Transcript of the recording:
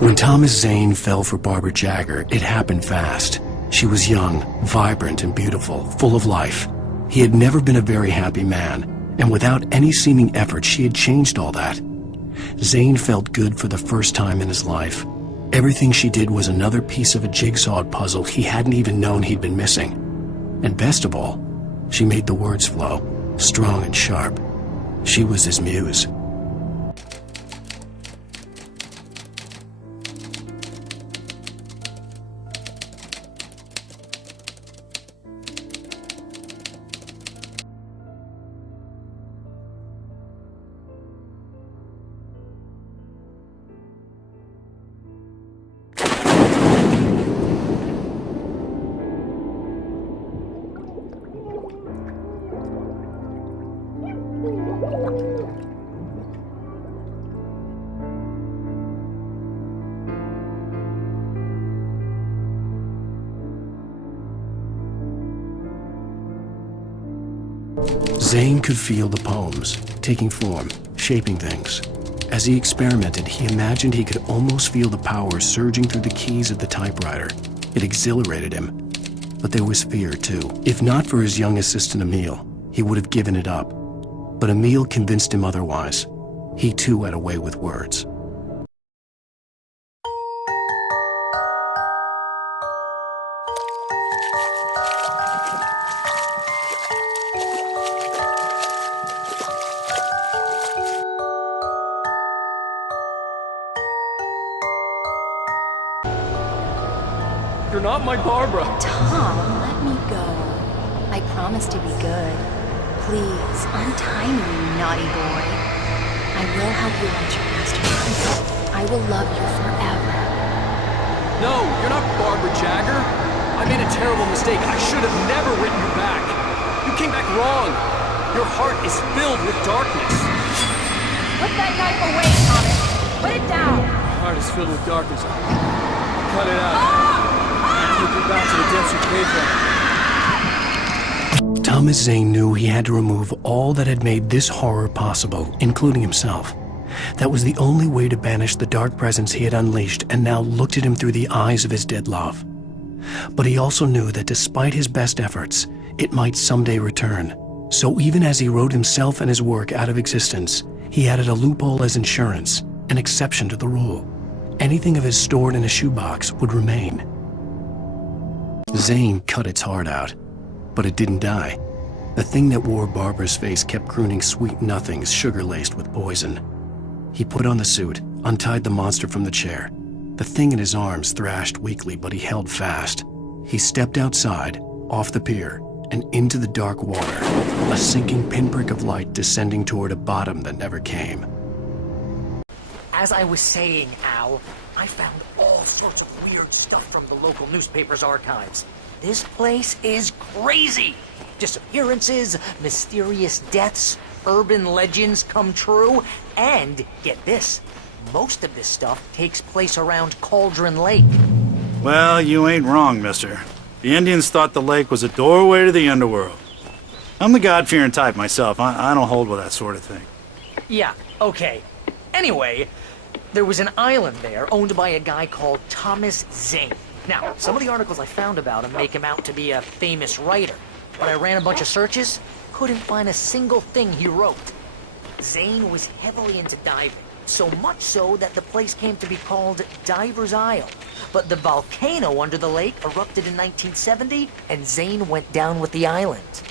When Thomas Zane fell for Barbara Jagger, it happened fast. She was young, vibrant, and beautiful, full of life. He had never been a very happy man, and without any seeming effort, she had changed all that. Zane felt good for the first time in his life. Everything she did was another piece of a jigsaw puzzle he hadn't even known he'd been missing. And best of all, she made the words flow, strong and sharp. She was his muse. Zane could feel the poems, taking form, shaping things. As he experimented, he imagined he could almost feel the power surging through the keys of the typewriter. It exhilarated him. But there was fear, too. If not for his young assistant Emile, he would have given it up. But Emile convinced him otherwise. He too had a way with words. You're not my Barbara. Tom, let me go. I promise to be good. Please, untie me, you naughty boy. I will help you let your master go. I will love you forever. No, you're not Barbara Jagger. I made a terrible mistake. I should have never written you back. You came back wrong. Your heart is filled with darkness. Put that knife away, Thomas. Put it down. My heart is filled with darkness. Cut it out. Take you back to the depths you came from. Thomas Zane knew he had to remove all that had made this horror possible, including himself. That was the only way to banish the dark presence he had unleashed and now looked at him through the eyes of his dead love. But he also knew that despite his best efforts, it might someday return. So even as he wrote himself and his work out of existence, he added a loophole as insurance, an exception to the rule. Anything of his stored in a shoebox would remain. Zane cut its heart out, but it didn't die. The thing that wore Barbara's face kept crooning sweet nothings sugar-laced with poison. He put on the suit, untied the monster from the chair. The thing in his arms thrashed weakly, but he held fast. He stepped outside, off the pier, and into the dark water, a sinking pinprick of light descending toward a bottom that never came. As I was saying, Al, I found all sorts of weird stuff from the local newspaper's archives. This place is crazy! Disappearances, mysterious deaths, urban legends come true, and, get this, most of this stuff takes place around Cauldron Lake. Well, you ain't wrong, mister. The Indians thought the lake was a doorway to the underworld. I'm the God-fearing type myself. I don't hold with that sort of thing. Yeah, okay. Anyway, there was an island there owned by a guy called Thomas Zane. Now, some of the articles I found about him make him out to be a famous writer, but I ran a bunch of searches, couldn't find a single thing he wrote. Zane was heavily into diving, so much so that the place came to be called Diver's Isle. But the volcano under the lake erupted in 1970, and Zane went down with the island.